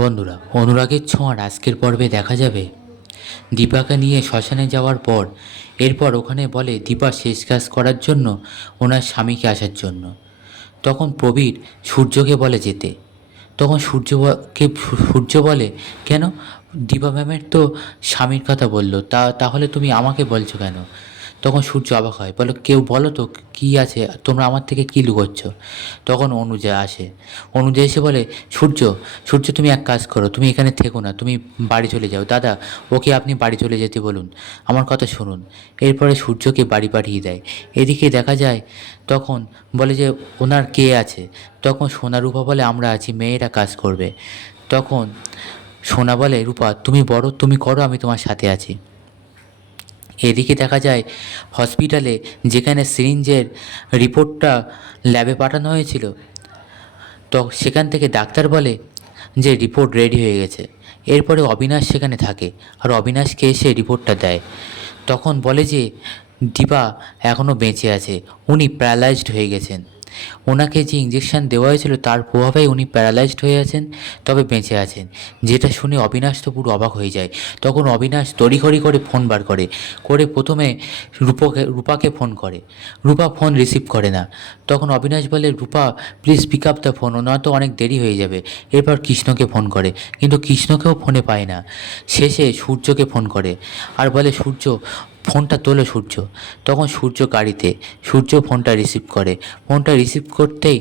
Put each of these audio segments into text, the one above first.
বন্ধুরা, অনুরাগের ছোঁয়ার আজকের পর্বে দেখা যাবে দীপাকে নিয়ে শ্মশানে যাওয়ার পর এরপর ওখানে বলে দীপা শেষ কাজ করার জন্য ওনার স্বামীকে আসার জন্য। তখন প্রবীর সূর্যকে বলে যেতে। তখন সূর্য বলে, কেন? দীপা ম্যামের তো স্বামীর কথা বললো, তাহলে তুমি আমাকে বলছো কেন? তখন সূর্য অবাক হয়, বলো কেউ বলো তো কী আছে, তোমরা আমার থেকে কী লুকোচ্ছ? তখন অনুজা আসে। অনুজা এসে বলে, সূর্য সূর্য তুমি এক কাজ করো, তুমি এখানে থেকো না, তুমি বাড়ি চলে যাও। দাদা, ওকে আপনি বাড়ি চলে যেতে বলুন, আমার কথা শুনুন। এরপরে সূর্যকে বাড়ি পাঠিয়ে দেয়। এদিকে দেখা যায় তখন বলে যে ওনার কে আছে? তখন সোনা রূপা বলে, আমরা আছি, মেয়েরা কাজ করবে। তখন সোনা বলে, রূপা তুমি বড়, তুমি করো, আমি তোমার সাথে আছি। এদিকে দেখা যায় হসপিটালে, যেখানে সিরিঞ্জের রিপোর্টটা ল্যাবে পাঠানো হয়েছিল, তো সেখান থেকে ডাক্তার বলে যে রিপোর্ট রেডি হয়ে গেছে। এরপরে অবিনাশ সেখানে থাকে, আর অবিনাশকে এসে রিপোর্টটা দেয়। তখন বলে যে দীপা এখনও বেঁচে আছে, উনি প্যারালাইজড হয়ে গেছেন। ওনাকে যে ইঞ্জেকশন দেওয়া হয়েছিল তার প্রভাবেই উনি প্যারালাইজড হয়ে আছেন, তবে বেঁচে আছেন। যেটা শুনে অবিনাশ তো পুরো অবাক হয়ে যায়। তখন অবিনাশ তড়িঘড়ি করে ফোন বার করে প্রথমে রূপাকে ফোন করে। রূপা ফোন রিসিভ করে না। তখন অবিনাশ বলে, Rupa please pick up the phone, ওনার তো অনেক দেরি হয়ে যাবে। এরপর কৃষ্ণকে ফোন করে, কিন্তু কৃষ্ণকেও ফোনে পায় না। শেষে সূর্যকে ফোন করে আর বলে, সূর্য ফোনটা তোলো সূর্য। তখন সূর্য গাড়িতে, সূর্য ফোনটা রিসিভ করে। ফোনটা রিসিভ করতেই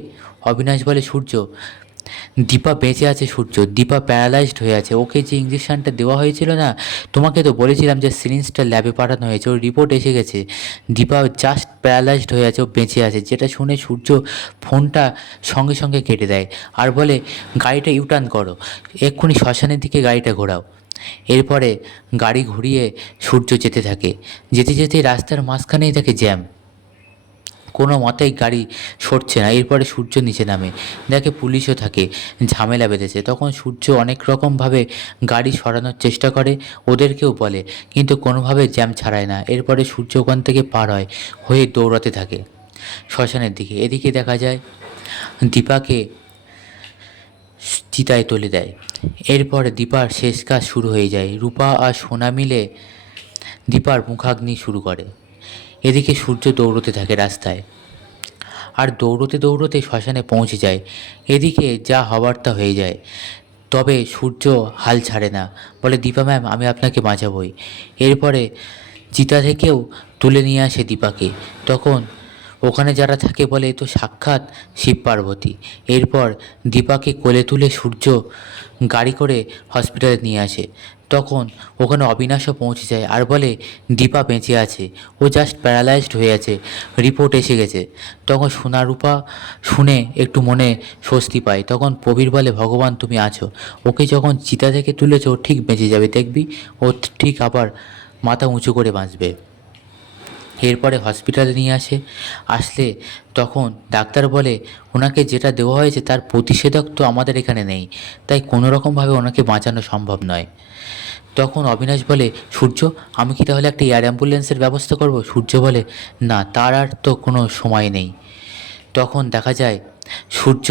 অবিনাশ বলে, সূর্য দীপা বেঁচে আছে, সূর্য দীপা প্যারালাইজড হয়ে আছে, ওকে যে ইঞ্জেকশনটা দেওয়া হয়েছিল না, তোমাকে তো বলেছিলাম যে সিরিঞ্জটা ল্যাবে পাঠানো হয়েছে, ওর রিপোর্ট এসে গেছে, দীপা জাস্ট প্যারালাইজড হয়ে আছে, ও বেঁচে আছে। যেটা শুনে সূর্য ফোনটা সঙ্গে সঙ্গে কেটে দেয় আর বলে, গাড়িটা ইউটার্ন করো, এক্ষুনি শ্মশানের দিকে গাড়িটা ঘোরাও। এরপরে গাড়ি ঘুরিয়ে সূর্য যেতে থাকে। যেতে যেতে রাস্তার মাঝখানেই থাকে জ্যাম, কোনো মতেই গাড়ি সরছে না। এরপরে সূর্য নিচে নামে, দেখে পুলিশও থাকে, ঝামেলা বেঁধেছে। তখন সূর্য অনেক রকমভাবে গাড়ি সরানোর চেষ্টা করে, ওদেরকেও বলে, কিন্তু কোনোভাবে জ্যাম ছাড়ায় না। এরপরে সূর্য ওখান থেকে পার হয়ে দৌড়াতে থাকে শ্মশানের দিকে। এদিকে দেখা যায় দীপাকে চিতায় তুলে দেয়। এরপর দীপার শেষ কাজ শুরু হয়ে যায়। রূপা আর সোনা মিলে দীপার মুখাগ্নি শুরু করে। এদিকে সূর্য দৌড়তে থাকে রাস্তায়, আর দৌড়তে দৌড়তে শ্মশানে পৌঁছে যায়। এদিকে যা হবার তা হয়ে যায়, তবে সূর্য হাল ছাড়ে না, বলে, দীপা ম্যাম আমি আপনাকে বাঁচাবই। এরপরে চিতা থেকেও তুলে নিয়ে আসে দীপাকে। তখন ওখানে যারা থাকে বলে, এ তো সাক্ষাৎ শিব পার্বতী। এরপর দীপাকে কোলে তুলে সূর্য গাড়ি করে হসপিটালে নিয়ে আসে। তখন ওখানে অবিনাশও পৌঁছে যায় আর বলে, দীপা বেঁচে আছে, ও জাস্ট প্যারালাইজড হয়ে আছে, রিপোর্ট এসে গেছে। তখন সোনারূপা শুনে একটু মনে স্বস্তি পায়। তখন প্রবীর বলে, ভগবান তুমি আছো, ওকে যখন চিতা থেকে তুলেছো ও ঠিক বেঁচে যাবে, দেখবি ও ঠিক আবার মাথা উঁচু করে বাঁচবে। এরপরে হসপিটালে নিয়ে আসলে তখন ডাক্তার বলে, ওনাকে যেটা দেওয়া হয়েছে তার প্রতিষেধক তো আমাদের এখানে নেই, তাই কোনো রকমভাবে ওনাকে বাঁচানো সম্ভব নয়। তখন অবিনাশ বলে, সূর্য আমি কি তাহলে একটা এয়ার অ্যাম্বুলেন্সের ব্যবস্থা করব? সূর্য বলে, না, তার আর তো কোনো সময় নেই। তখন দেখা যায় সূর্য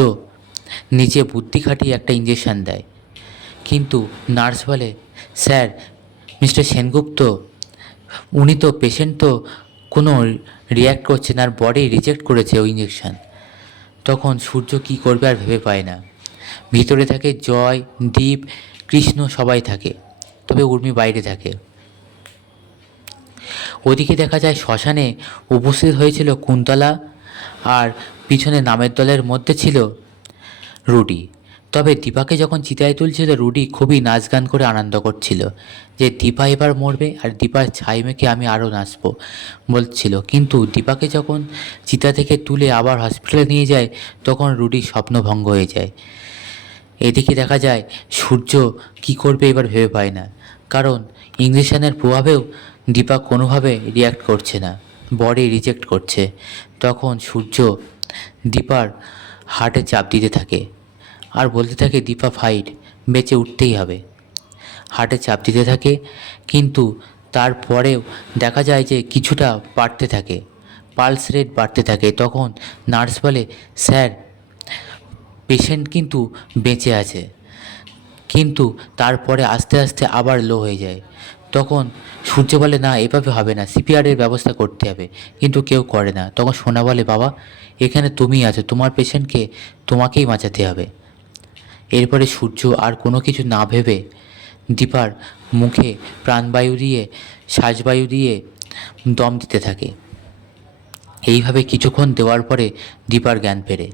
নিজে বুদ্ধি খাটিয়ে একটা ইঞ্জেকশন দেয়, কিন্তু নার্স বলে, স্যার, মিস্টার সেনগুপ্ত, উনি তো পেশেন্ট তো কোনো রিয়্যাক্ট করছে না, আর বডি রিজেক্ট করেছে ওই ইঞ্জেকশান। তখন সূর্য কী করবে আর ভেবে পায় না। ভিতরে থাকে জয়, দীপ, কৃষ্ণ, সবাই থাকে, তবে উর্মি বাইরে থাকে। ওদিকে দেখা যায় শ্মশানে উপস্থিত হয়েছিল কুন্তলা, আর পিছনে নামের দলের মধ্যে ছিল রুডি। তবে দীপাকে যখন চিতায় তুলছিল, রুডি খুবই নাচ গান করে আনন্দ করছিল যে দীপা এবার মরবে আর দীপার ছাই মেখে আমি আরও নাচবো বলছিল। কিন্তু দীপাকে যখন চিতা থেকে তুলে আবার হসপিটালে নিয়ে যায়, তখন রুডি স্বপ্নভঙ্গ হয়ে যায়। এদিকে দেখা যায় সূর্য কি করবে এবার ভেবে পায় না, কারণ ইঞ্জেকশনের প্রভাবেও দীপা কোনোভাবে রিয়্যাক্ট করছে না, বডি রিজেক্ট করছে। তখন সূর্য দীপার হার্টে চাপ দিতে থাকে আর বলতে থাকে, দীপা ফাইট, বেঁচে উঠতেই হবে। হার্টে চাপ দিতে থাকে, কিন্তু তারপরেও দেখা যায় যে কিছুটা বাড়তে থাকে, পালস রেট বাড়তে থাকে। তখন নার্স বলে, স্যার পেশেন্ট কিন্তু বেঁচে আছে, কিন্তু তারপরে আস্তে আস্তে আবার লো হয়ে যায়। তখন সূর্য বলে, না এভাবে হবে না, সিপিআরের ব্যবস্থা করতে হবে। কিন্তু কেউ করে না। তখন সোনা বলে, বাবা এখানে তুমিই আছো, তোমার পেশেন্টকে তোমাকেই বাঁচাতে হবে। এরপরে সূর্য আর কোনো কিছু না ভেবে দীপার মুখে প্রাণবায়ু দিয়ে, শ্বাসবায়ু দিয়ে দম দিতে থাকে। এইভাবে কিছুক্ষণ দেওয়ার পরে দীপার জ্ঞান ফেরে,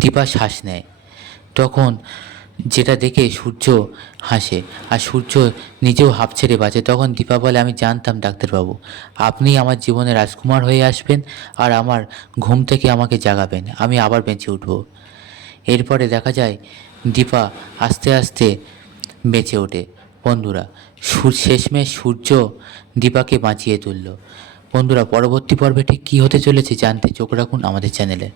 দীপা শ্বাস নেয়। তখন যেটা দেখে সূর্য হাসে, আর সূর্য নিজেও হাঁফ ছেড়ে বাঁচে। তখন দীপা বলে, আমি জানতাম ডাক্তারবাবু, আপনি আমার জীবনে রাজকুমার হয়ে আসবেন আর আমার ঘুম থেকে আমাকে জাগাবেন, আমি আবার বেঁচে উঠব। এরপরে দেখা যায় দীপা আস্তে আস্তে বেঁচে ওঠে। বন্ধুরা, শেষমেশ সূর্য দীপাকে বাঁচিয়ে তুলল। বন্ধুরা, পরবর্তী পর্বে ঠিক কী হতে চলেছে জানতে চোখ রাখুন আমাদের চ্যানেলে।